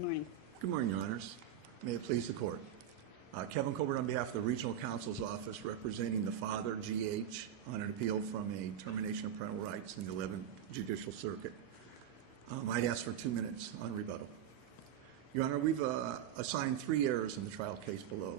Good morning. Good morning, Your Honors. May it please the Court. Kevin Colbert on behalf of the Regional Counsel's Office representing the father, G.H., on an appeal from a termination of parental rights in the 11th Judicial Circuit. I'd ask for 2 minutes on rebuttal. Your Honor, we've assigned 3 errors in the trial case below.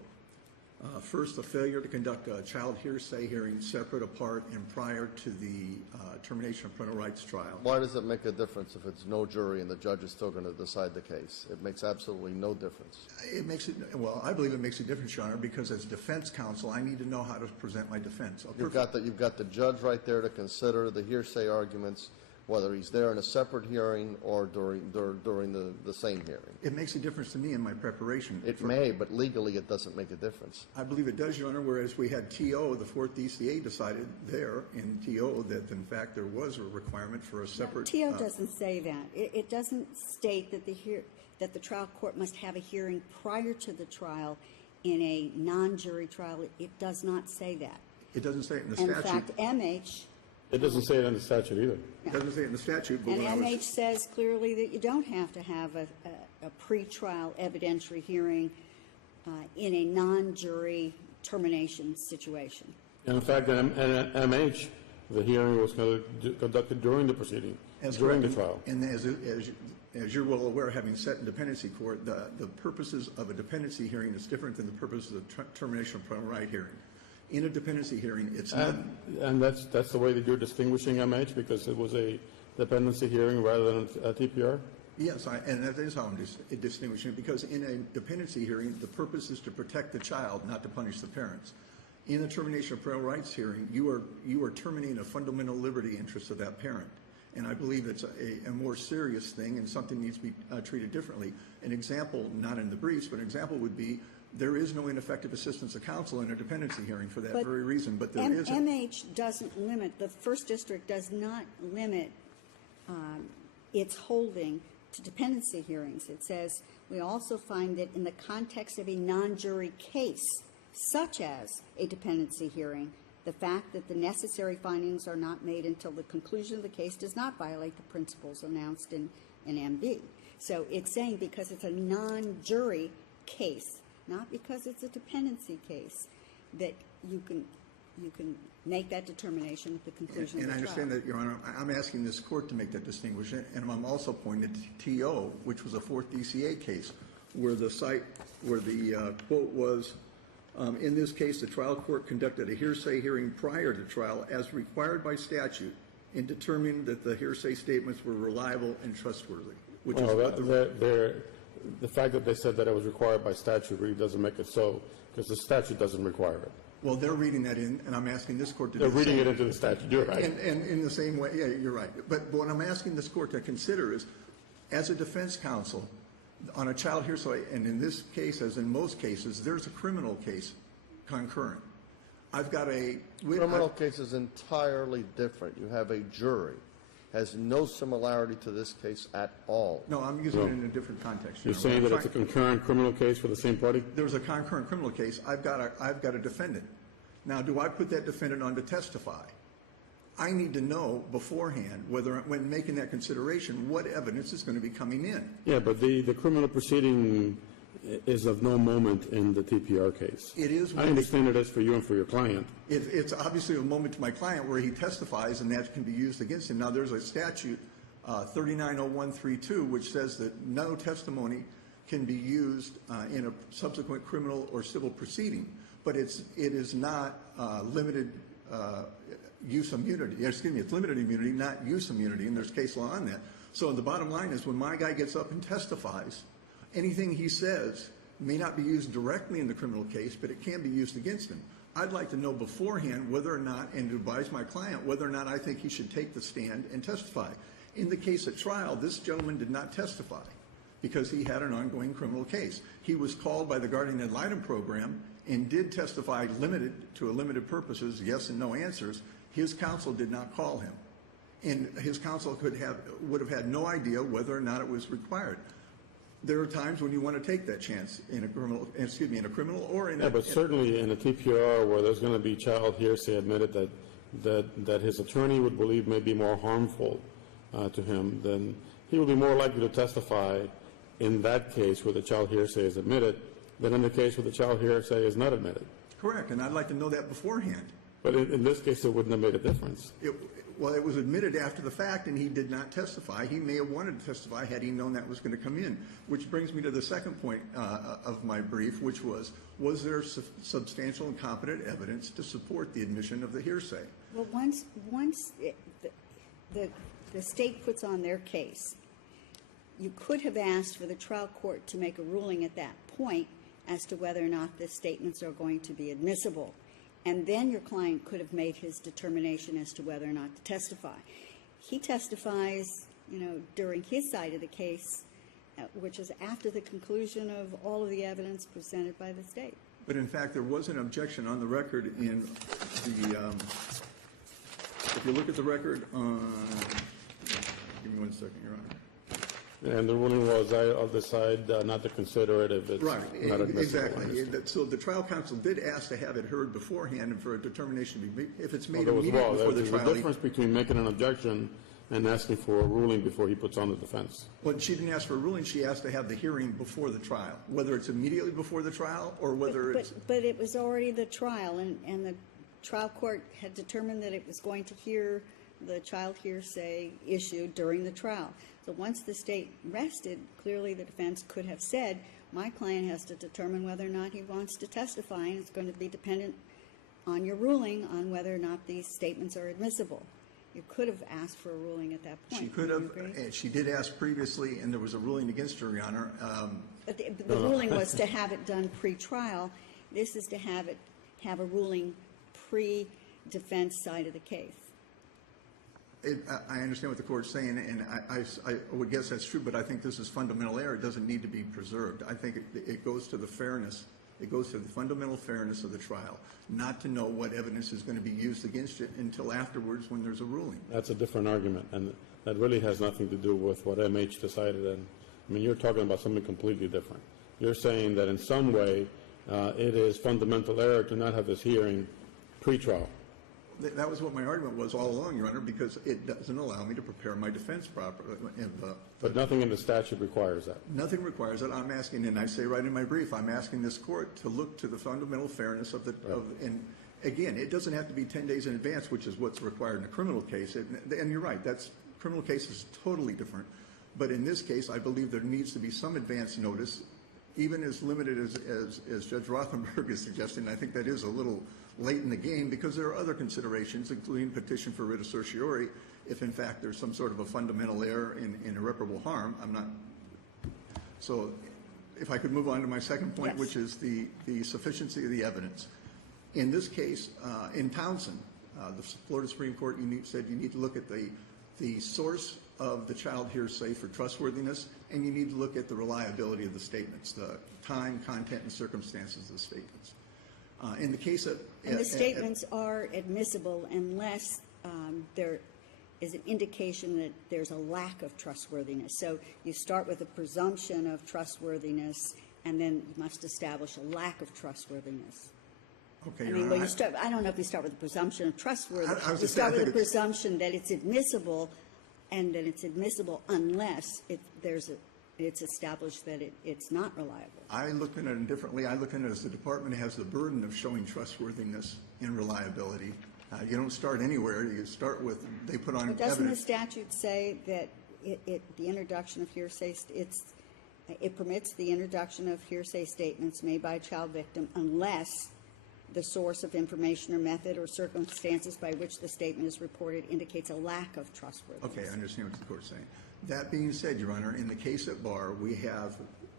First, the failure to conduct a child hearsay hearing separate, apart, and prior to the termination of parental rights trial. Why does it make a difference if it's no jury and the judge is still going to decide the case? It makes absolutely no difference. It makes it, well, I believe it makes a difference, Your Honor, because as defense counsel, I need to know how to present my defense. You've got the judge right there to consider the hearsay arguments, whether he's there in a separate hearing or during the same hearing. It makes a difference to me in my preparation. It may, but legally it doesn't make a difference. I believe it does, Your Honor, whereas we had T.O., the 4th DCA decided there in T.O. that, in fact, there was a requirement for a separate... T.O. doesn't say that. It doesn't state that the trial court must have a hearing prior to the trial in a non-jury trial. It does not say that. It doesn't say it in the statute. In fact, M.H. It doesn't say it in the statute either. It doesn't say it in the statute, but and M.H. says clearly that you don't have to have a pre-trial evidentiary hearing in a non-jury termination situation. And in fact, in M.H., the hearing was conducted during the proceeding, during the trial. And as you're well aware, having sat in dependency court, the purposes of a dependency hearing is different than the purposes of the termination of parental right hearing. In a dependency hearing, it's not... And that's the way that you're distinguishing M.H., because it was a dependency hearing rather than a TPR? Yes, and that is how I'm distinguishing it, because in a dependency hearing, the purpose is to protect the child, not to punish the parents. In a termination of parental rights hearing, you are terminating a fundamental liberty interest of that parent. And I believe it's a more serious thing and something needs to be treated differently. An example, not in the briefs, but an example would be there is no ineffective assistance of counsel in a dependency hearing for that very reason, but there is. M.H. doesn't limit, the First District does not limit its holding to dependency hearings. It says, we also find that in the context of a non-jury case, such as a dependency hearing, the fact that the necessary findings are not made until the conclusion of the case does not violate the principles announced in M.D. So it's saying because it's a non-jury case, not because it's a dependency case, that you can make that determination at the conclusion of the trial. And I understand that, Your Honor. I'm asking this court to make that distinction, and I'm also pointing to T.O., which was a 4th DCA case, where the quote was, in this case, the trial court conducted a hearsay hearing prior to trial as required by statute and determined that the hearsay statements were reliable and trustworthy. Which is what the fact that they said that it was required by statute really doesn't make it so, because the statute doesn't require it. Well, they're reading that in, and I'm asking this court to do They're the reading same. it into the statute. You're right. And in the same way, yeah, you're right. But what I'm asking this court to consider is, as a defense counsel, on a child hearsay, and in this case, as in most cases, there's a criminal case concurrent. Criminal case is entirely different. You have a jury. Has no similarity to this case at all. No, I'm using it in a different context. You're saying that it's a concurrent criminal case for the same party? There's a concurrent criminal case. I've got a defendant. Now, do I put that defendant on to testify? I need to know beforehand whether, when making that consideration, what evidence is going to be coming in. Yeah, but the criminal proceeding is of no moment in the TPR case. It is. I understand it is for you and for your client. It's obviously a moment to my client where he testifies, and that can be used against him. Now, there's a statute, 390132, which says that no testimony can be used in a subsequent criminal or civil proceeding, but it is not limited use immunity. Excuse me, it's limited immunity, not use immunity, and there's case law on that. So the bottom line is, when my guy gets up and testifies, anything he says may not be used directly in the criminal case, but it can be used against him. I'd like to know beforehand whether or not, and to advise my client, whether or not I think he should take the stand and testify. In the case at trial, this gentleman did not testify because he had an ongoing criminal case. He was called by the guardian ad litem program and did testify to limited purposes, yes and no answers. His counsel did not call him. And his counsel would have had no idea whether or not it was required. There are times when you want to take that chance in a criminal, or in a... Yeah, but certainly in a TPR where there's going to be child hearsay admitted that his attorney would believe may be more harmful to him, then he will be more likely to testify in that case where the child hearsay is admitted than in the case where the child hearsay is not admitted. Correct, and I'd like to know that beforehand. But in this case, it wouldn't have made a difference. Well, it was admitted after the fact, and he did not testify. He may have wanted to testify had he known that was going to come in, which brings me to the second point of my brief, which was there substantial and competent evidence to support the admission of the hearsay? Well, once the state puts on their case, you could have asked for the trial court to make a ruling at that point as to whether or not the statements are going to be admissible. And then your client could have made his determination as to whether or not to testify. He testifies, during his side of the case, which is after the conclusion of all of the evidence presented by the state. But in fact, there was an objection on the record in the, if you look at the record on, give me 1 second, Your Honor. And the ruling was, I'll decide not to consider it if it's Right, not admissible. exactly. So the trial counsel did ask to have it heard beforehand and for a determination to be, if it's made There was immediately before the there's trial. a difference between making an objection and asking for a ruling before he puts on the defense. Well, she didn't ask for a ruling, she asked to have the hearing before the trial, whether it's immediately before the trial or whether it's... But it was already the trial, and the trial court had determined that it was going to hear the child hearsay issue during the trial. So once the state rested, clearly the defense could have said, my client has to determine whether or not he wants to testify, and it's going to be dependent on your ruling on whether or not these statements are admissible. You could have asked for a ruling at that point. She could have, and she did ask previously, and there was a ruling against her, Your Honor. But the ruling was to have it done pre-trial. This is to have a ruling pre-defense side of the case. I understand what the court's saying, and I would guess that's true, but I think this is fundamental error. It doesn't need to be preserved. I think it goes to the fairness. It goes to the fundamental fairness of the trial, not to know what evidence is going to be used against it until afterwards when there's a ruling. That's a different argument, and that really has nothing to do with what MH decided. And I mean, you're talking about something completely different. You're saying that in some way it is fundamental error to not have this hearing pre-trial. That was what my argument was all along, Your Honor, because it doesn't allow me to prepare my defense properly. But nothing in the statute requires that. Nothing requires that. I'm asking, and I say right in my brief, I'm asking this court to look to the fundamental fairness of the, and again, it doesn't have to be 10 days in advance, which is what's required in a criminal case. And you're right, criminal case is totally different. But in this case, I believe there needs to be some advance notice, even as limited as Judge Rothenberg is suggesting. I think that is a little late in the game because there are other considerations, including petition for writ of certiorari, if in fact there's some sort of a fundamental error in irreparable harm. I'm not. So if I could move on to my second point, Yes. which is the sufficiency of the evidence. In this case, in Townsend, the Florida Supreme Court said you need to look at the source of the child hearsay for trustworthiness, and you need to look at the reliability of the statements, the time, content, and circumstances of the statements. In the case of... And the statements are admissible unless there is an indication that there's a lack of trustworthiness. So you start with a presumption of trustworthiness, and then you must establish a lack of trustworthiness. Okay, I Your mean, Honor, when you start, I don't know if you start with a presumption of trustworthiness. I was You just saying, start I with a think it's- presumption that it's admissible, and that it's admissible unless it's established that it's not reliable. I look at it differently. I look at it as the department has the burden of showing trustworthiness and reliability. You don't start anywhere. You start with, they put on But doesn't the evidence. statute say that the introduction of hearsay, it permits the introduction of hearsay statements made by a child victim unless the source of information or method or circumstances by which the statement is reported indicates a lack of trustworthiness. Okay, I understand what the court's saying. That being said, Your Honor, in the case at bar, we have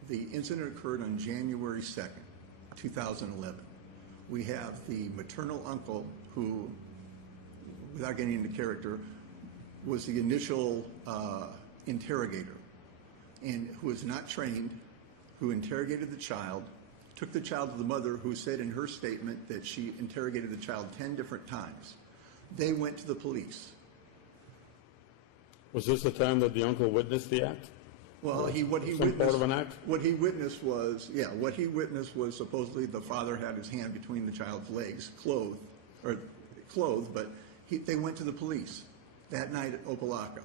the incident occurred on January 2nd, 2011. We have the maternal uncle who, without getting into character, was the initial interrogator and who was not trained, who interrogated the child, took the child to the mother who said in her statement that she interrogated the child 10 different times. They went to the police. Was this the time that the uncle witnessed the act? Well, what he Some witnessed, part of an act? what he witnessed was supposedly the father had his hand between the child's legs, clothed, but they went to the police that night at Opelika.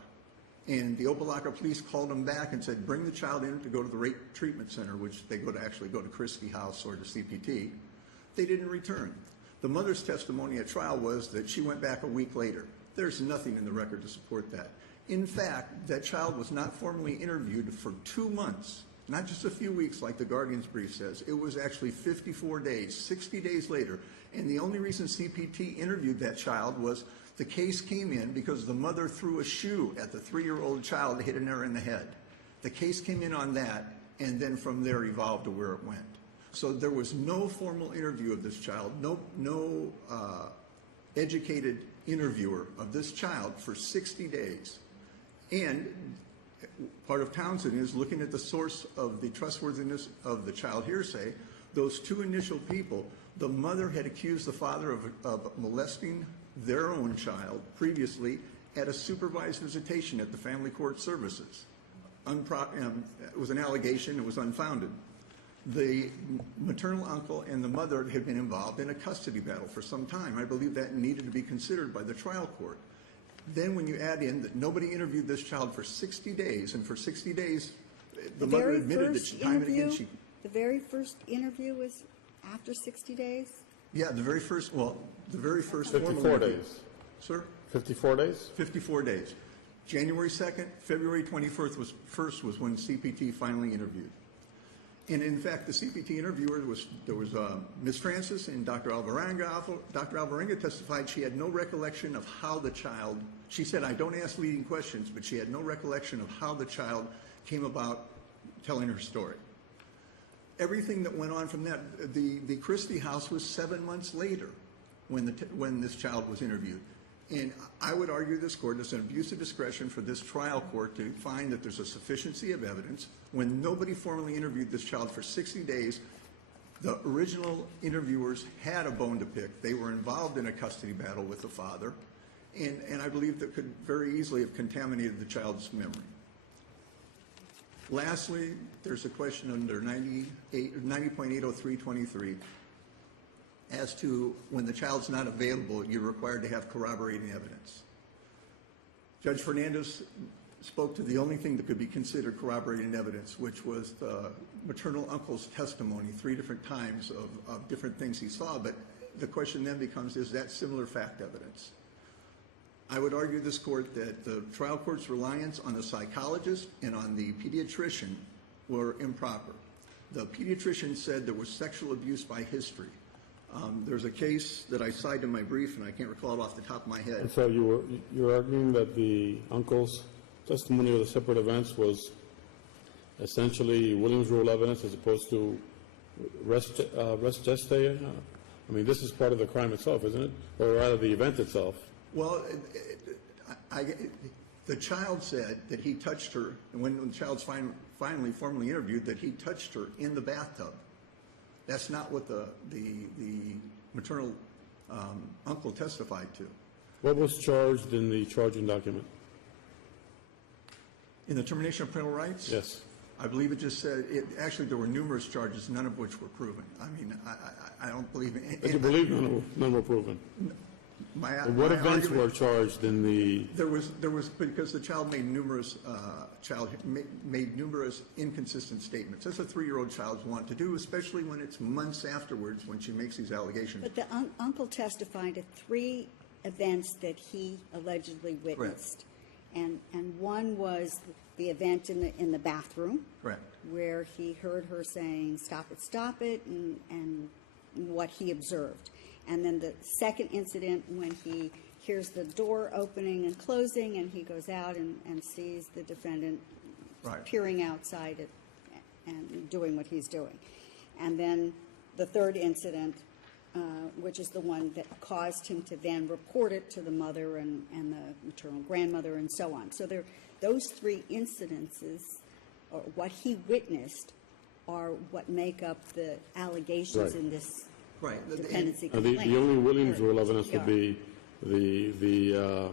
And the Opelika police called them back and said, bring the child in to go to the rape treatment center, which they actually go to Christie House or to CPT. They didn't return. The mother's testimony at trial was that she went back a week later. There's nothing in the record to support that. In fact, that child was not formally interviewed for 2 months, not just a few weeks like the guardian's brief says. It was actually 54 days, 60 days later. And the only reason CPT interviewed that child was the case came in because the mother threw a shoe at the 3-year-old child, hitting her in the head. The case came in on that, and then from there evolved to where it went. So there was no formal interview of this child, no educated interviewer of this child for 60 days. And part of Townsend is looking at the source of the trustworthiness of the child hearsay. Those two initial people, the mother had accused the father of molesting their own child previously at a supervised visitation at the family court services. It was an allegation, it was unfounded. The maternal uncle and the mother had been involved in a custody battle for some time. I believe that needed to be considered by the trial court. Then when you add in that nobody interviewed this child for 60 days, and for 60 days, the mother admitted that she, time and again, she... The very first interview was after 60 days? Yeah, the very first 54 days. Sir? 54 days? 54 days. January 2nd, February 21st was when CPT finally interviewed. And in fact, the CPT interviewer there was Ms. Francis and Dr. Alvarenga. Dr. Alvarenga testified she had no recollection of how the child, she said, I don't ask leading questions, but she had no recollection of how the child came about telling her story. Everything that went on from that, the Christie house was 7 months later when this child was interviewed. And I would argue this court is an abuse of discretion for this trial court to find that there's a sufficiency of evidence when nobody formally interviewed this child for 60 days. The original interviewers had a bone to pick. They were involved in a custody battle with the father, and I believe that could very easily have contaminated the child's memory. Lastly, there's a question under 90.80323 as to when the child's not available, you're required to have corroborating evidence. Judge Fernandez spoke to the only thing that could be considered corroborating evidence, which was the maternal uncle's testimony 3 different times of different things he saw. But the question then becomes, is that similar fact evidence? I would argue this court that the trial court's reliance on the psychologist and on the pediatrician were improper. The pediatrician said there was sexual abuse by history. There's a case that I cite in my brief, and I can't recall it off the top of my head. And so you're arguing that the uncle's testimony of the separate events was essentially Williams Rule evidence as opposed to res geste? I mean, this is part of the crime itself, isn't it? Or rather, the event itself. Well, the child said that he touched her, and when the child's finally formally interviewed, that he touched her in the bathtub. That's not what the maternal uncle testified to. What was charged in the charging document? In the termination of parental rights? Yes. I believe it just said, actually there were numerous charges, none of which were proven. I mean, I don't believe it. But you believe none were proven? What events were charged in the... There was because the child made numerous inconsistent statements. That's what 3-year-old childs want to do, especially when it's months afterwards when she makes these allegations. But the uncle testified to 3 events that he allegedly witnessed. And one was the event in the bathroom. Correct. Where he heard her saying, stop it, and what he observed. And then the second incident when he hears the door opening and closing, and he goes out and sees the defendant peering outside and doing what he's doing. And then the third incident, which is the one that caused him to then report it to the mother and the maternal grandmother and so on. So those 3 incidences, or what he witnessed, are what make up the allegations in this dependency complaint. The only Williams Rule evidence would be the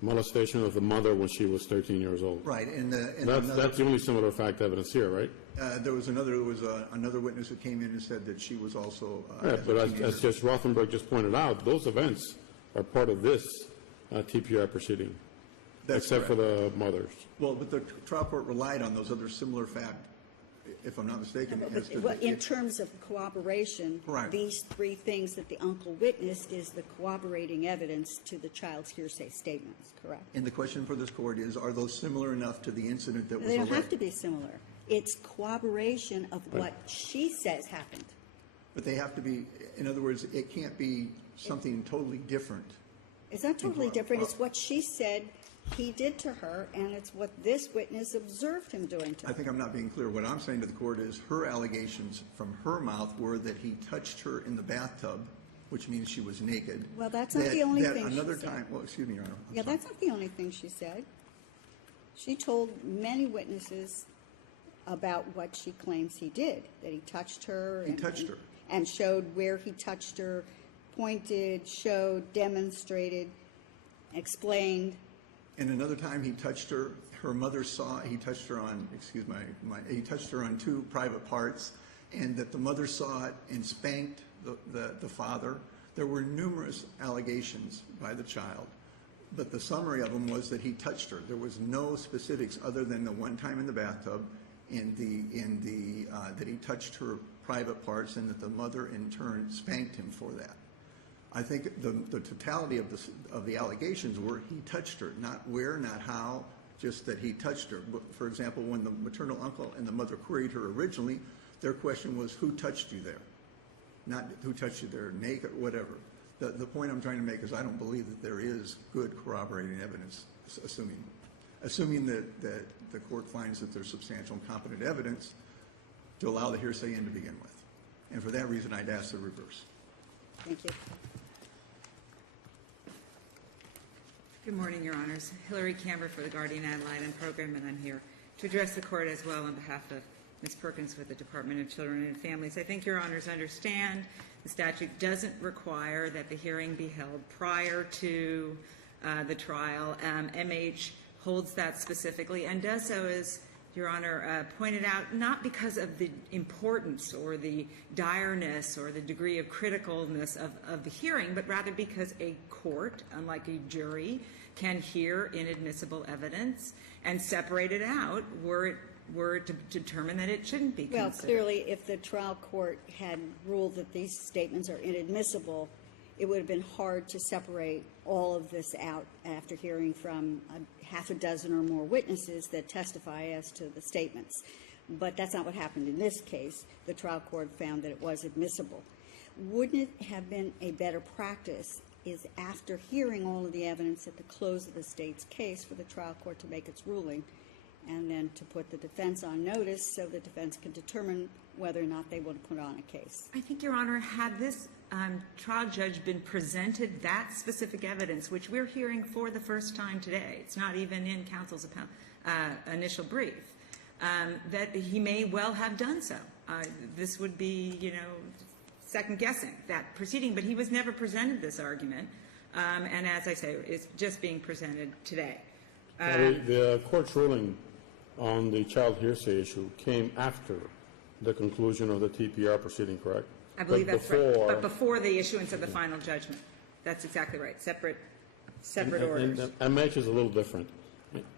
molestation of the mother when she was 13 years old. Right. That's the only similar fact evidence here, right? There was another witness who came in and said that she was also... but as Judge Rothenberg just pointed out, those events are part of this TPR proceeding. That's except for correct. the mothers. Well, but the trial court relied on those other similar facts, if I'm not mistaken. as to But the- in terms of cooperation, Right. these three things that the uncle witnessed is the corroborating evidence to the child's hearsay statements, correct? And the question for this court is, are those similar enough to the incident that was They alleged? don't have to be similar. It's corroboration of what she says happened. But they have to be, in other words, it can't be something totally different. It's not totally different. It's what she said he did to her, and it's what this witness observed him doing to I her. think I'm not being clear. What I'm saying to the court is her allegations from her mouth were that he touched her in the bathtub, which means she was naked. Well, that's not That- the only that thing she another said. time, well, excuse me, Your Honor. I'm Yeah, sorry. that's not the only thing she said. She told many witnesses about what she claims he did, that he touched her. He touched her. And showed where he touched her, pointed, showed, demonstrated, explained. And another time he touched her, her mother saw, he touched her on, excuse he touched her on two private parts, and that the mother saw it and spanked the father. There were numerous allegations by the child, but the summary of them was that he touched her. There was no specifics other than the one time in the bathtub, that he touched her private parts, and that the mother in turn spanked him for that. I think the totality of the allegations were he touched her, not where, not how, just that he touched her. But for example, when the maternal uncle and the mother queried her originally, their question was, who touched you there? Not who touched you there, naked, whatever. The point I'm trying to make is I don't believe that there is good corroborating evidence, assuming that the court finds that there's substantial and competent evidence to allow the hearsay in to begin with. And for that reason, I'd ask the reverse. Thank you. Good morning, Your Honors. Hillary Kambour for the Guardian Ad Litem program, and I'm here to address the court as well on behalf of Ms. Perkins with the Department of Children and Families. I think Your Honors understand the statute doesn't require that the hearing be held prior to the trial. MH holds that specifically and does so, as Your Honor pointed out, not because of the importance or the direness or the degree of criticalness of the hearing, but rather because a court, unlike a jury, can hear inadmissible evidence and separate it out were it to determine that it shouldn't be Well, considered. clearly, if the trial court had ruled that these statements are inadmissible, it would have been hard to separate all of this out after hearing from half a dozen or more witnesses that testify as to the statements. But that's not what happened in this case. The trial court found that it was admissible. Wouldn't it have been a better practice is after hearing all of the evidence at the close of the state's case for the trial court to make its ruling and then to put the defense on notice so the defense can determine whether or not they want to put on a case? I think, Your Honor, had this trial judge been presented that specific evidence, which we're hearing for the first time today, it's not even in counsel's initial brief, that he may well have done so. This would be, second-guessing that proceeding, but he was never presented this argument, and as I say, it's just being presented today. The court's ruling on the child hearsay issue came after the conclusion of the TPR proceeding, correct? I believe But that's right, but before the issuance of the final judgment. That's exactly right, separate orders. And MH is a little different.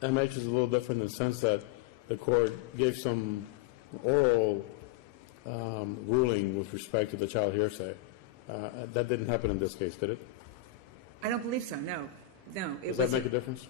MH is a little different in the sense that the court gave some oral ruling with respect to the child hearsay. That didn't happen in this case, did it? I don't believe so, no. Does that make a difference?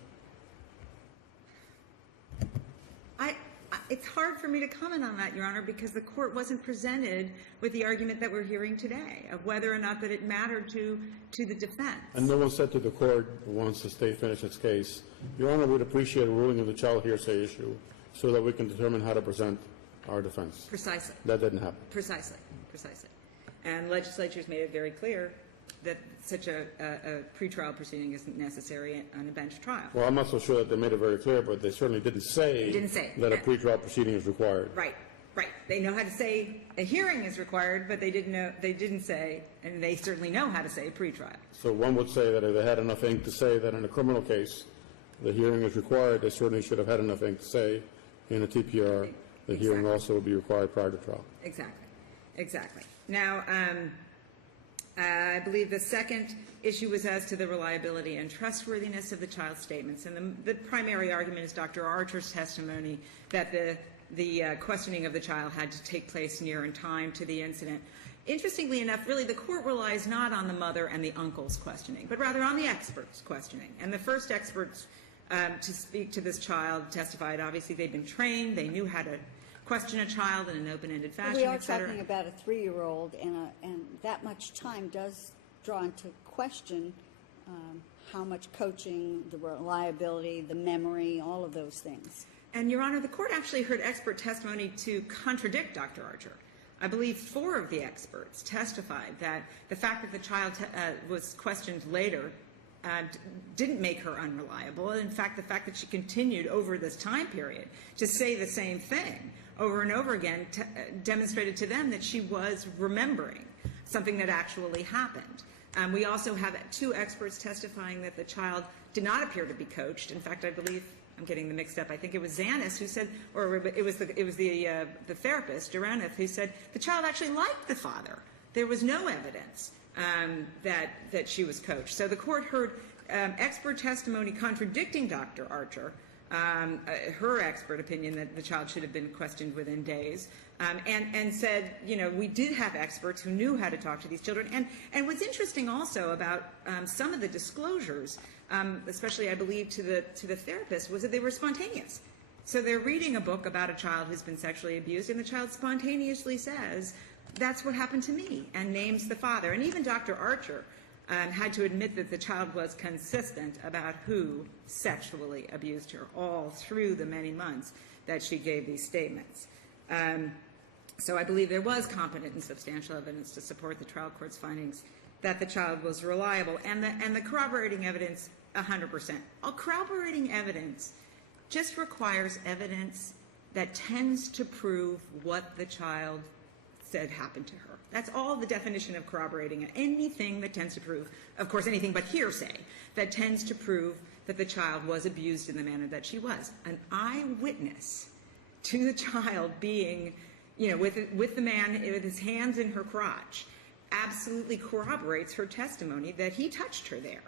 It's hard for me to comment on that, Your Honor, because the court wasn't presented with the argument that we're hearing today of whether or not that it mattered to the defense. And no one said to the court, once the state finished its case, Your Honor, we'd appreciate a ruling on the child hearsay issue so that we can determine how to present our defense. Precisely. That didn't happen. Precisely. And legislatures made it very clear that such a pretrial proceeding isn't necessary on a bench trial. Well, I'm not so sure that they made it very clear, but they certainly didn't say that a pretrial proceeding is required. Right. They know how to say a hearing is required, but they didn't say, and they certainly know how to say pretrial. So one would say that if they had enough ink to say that in a criminal case the hearing is required, they certainly should have had enough ink to say in a TPR the hearing also would be required prior to trial. Exactly. Now, I believe the second issue was as to the reliability and trustworthiness of the child's statements. And the primary argument is Dr. Archer's testimony that the questioning of the child had to take place near in time to the incident. Interestingly enough, really the court relies not on the mother and the uncle's questioning, but rather on the experts' questioning. And the first experts to speak to this child testified, obviously they'd been trained, they knew how to question a child in an open-ended fashion, We are et cetera. talking about a 3-year-old, and that much time does draw into question how much coaching, the reliability, the memory, all of those things. And, Your Honor, the court actually heard expert testimony to contradict Dr. Archer. I believe 4 of the experts testified that the fact that the child was questioned later didn't make her unreliable. In fact, the fact that she continued over this time period to say the same thing over and over again demonstrated to them that she was remembering something that actually happened. We also have 2 experts testifying that the child did not appear to be coached. In fact, I believe, I'm getting them mixed up, I think it was Zanis who said, or it was the therapist, Duraneth, who said the child actually liked the father. There was no evidence that she was coached. So the court heard expert testimony contradicting Dr. Archer, her expert opinion that the child should have been questioned within days, and said, you know, we did have experts who knew how to talk to these children. And what's interesting also about some of the disclosures, especially I believe to the therapist, was that they were spontaneous. So they're reading a book about a child who's been sexually abused, and the child spontaneously says, that's what happened to me, and names the father. And even Dr. Archer had to admit that the child was consistent about who sexually abused her all through the many months that she gave these statements. So I believe there was competent and substantial evidence to support the trial court's findings that the child was reliable. And the corroborating evidence, 100%. Corroborating evidence just requires evidence that tends to prove what the child said happened to her. That's all the definition of corroborating. Anything that tends to prove, of course, anything but hearsay, that tends to prove that the child was abused in the manner that she was. An eyewitness to the child being, you know, with the man with his hands in her crotch absolutely corroborates her testimony that he touched her there.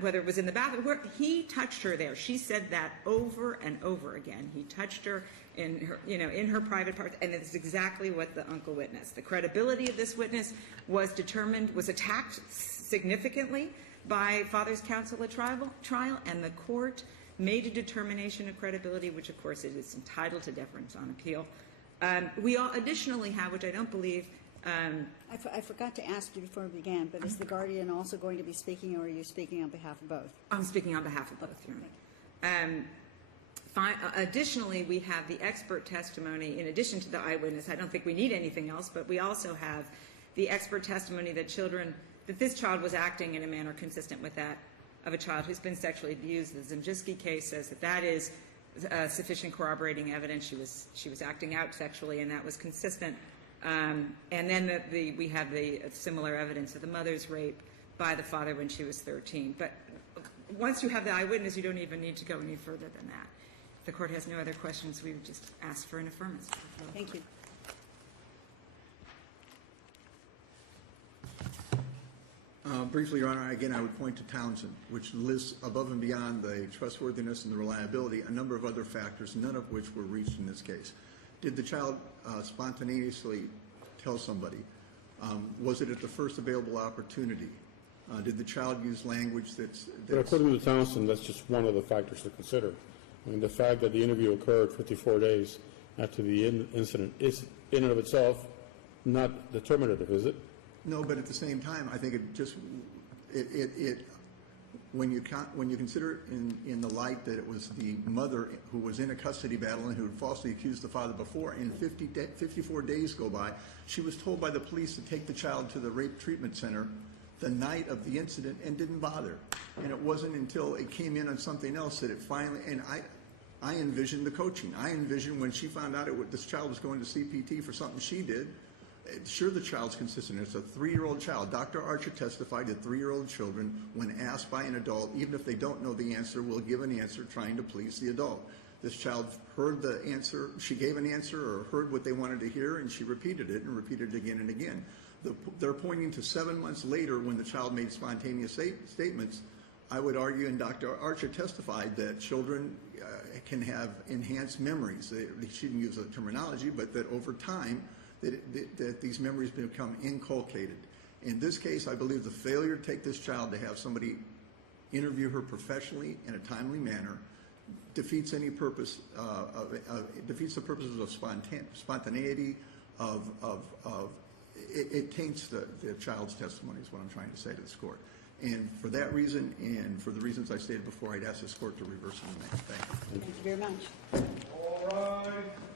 Whether it was in the bathroom, where he touched her there. She said that over and over again. He touched her in her, you know, in her private parts, and it's exactly what the uncle witnessed. The credibility of this witness was attacked significantly by father's counsel at trial, and the court made a determination of credibility, which of course it is entitled to deference on appeal. We additionally have, which I don't believe. I forgot to ask you before we began, but is the guardian also going to be speaking, or are you speaking on behalf of both? I'm speaking on behalf of both, Your Honor. Additionally, we have the expert testimony in addition to the eyewitness. I don't think we need anything else, but we also have the expert testimony that this child was acting in a manner consistent with that of a child who's been sexually abused. The Zemjiski case says that is sufficient corroborating evidence. She was acting out sexually, and that was consistent. And then we have the similar evidence of the mother's rape by the father when she was 13. But once you have the eyewitness, you don't even need to go any further than that. If the court has no other questions, we would just ask for an affirmance. Thank you. Briefly, Your Honor, again, I would point to Townsend, which lists above and beyond the trustworthiness and the reliability a number of other factors, none of which were reached in this case. Did the child spontaneously tell somebody? Was it at the first available opportunity? Did the child use language that's... But according to Townsend, that's just one of the factors to consider. I mean, the fact that the interview occurred 54 days after the incident is, in and of itself, not determinative, is it? No, but at the same time, I think when you consider it in the light that it was the mother who was in a custody battle and who had falsely accused the father before, and 54 days go by, she was told by the police to take the child to the rape treatment center the night of the incident and didn't bother. And it wasn't until it came in on something else that it finally, and I envisioned the coaching. I envisioned when she found out this child was going to CPT for something she did. Sure, the child's consistent. It's a 3-year-old child. Dr. Archer testified that 3-year-old children, when asked by an adult, even if they don't know the answer, will give an answer trying to please the adult. This child heard the answer, she gave an answer or heard what they wanted to hear, and she repeated it and repeated it again and again. They're pointing to 7 months later when the child made spontaneous statements. I would argue, and Dr. Archer testified, that children can have enhanced memories. She didn't use the terminology, but that over time, that these memories become inculcated. In this case, I believe the failure to take this child to have somebody interview her professionally in a timely manner defeats any purpose, defeats the purposes of spontaneity, it taints the child's testimony is what I'm trying to say to this court. And for that reason, and for the reasons I stated before, I'd ask this court to reverse the remand. Thank you. Thank you very much. All right.